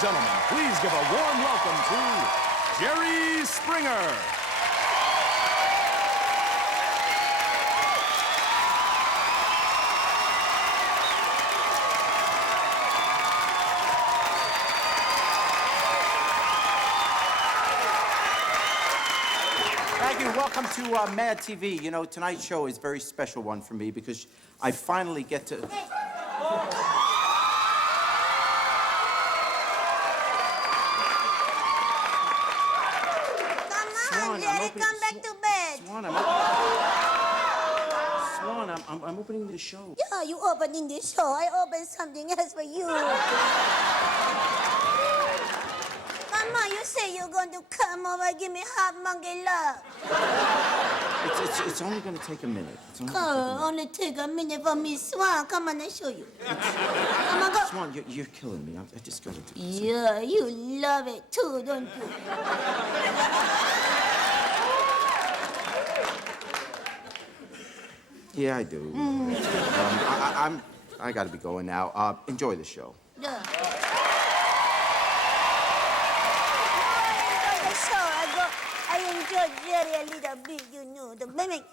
and gentlemen, please give a warm welcome to Jerry Springer. Thank you. Welcome to Mad TV. You know, tonight's show is a very special one for me because I finally get to... Swan, Jerry, come back to bed. Swan, I'm opening the show. Yeah, you opening the show. I open something else for you. Come on, you say you're going to come over and give me half monkey love. It's only going to take a minute. Only take a minute for me, Swan. Come on, I'll show you. Come on, go. Swan, you're killing me. I just got to do this. Yeah, you love it too, don't you? Yeah, I do. I got to be going now. Enjoy the show. Yeah. Enjoy the show. I enjoy Jerry a little bit, you know. The baby.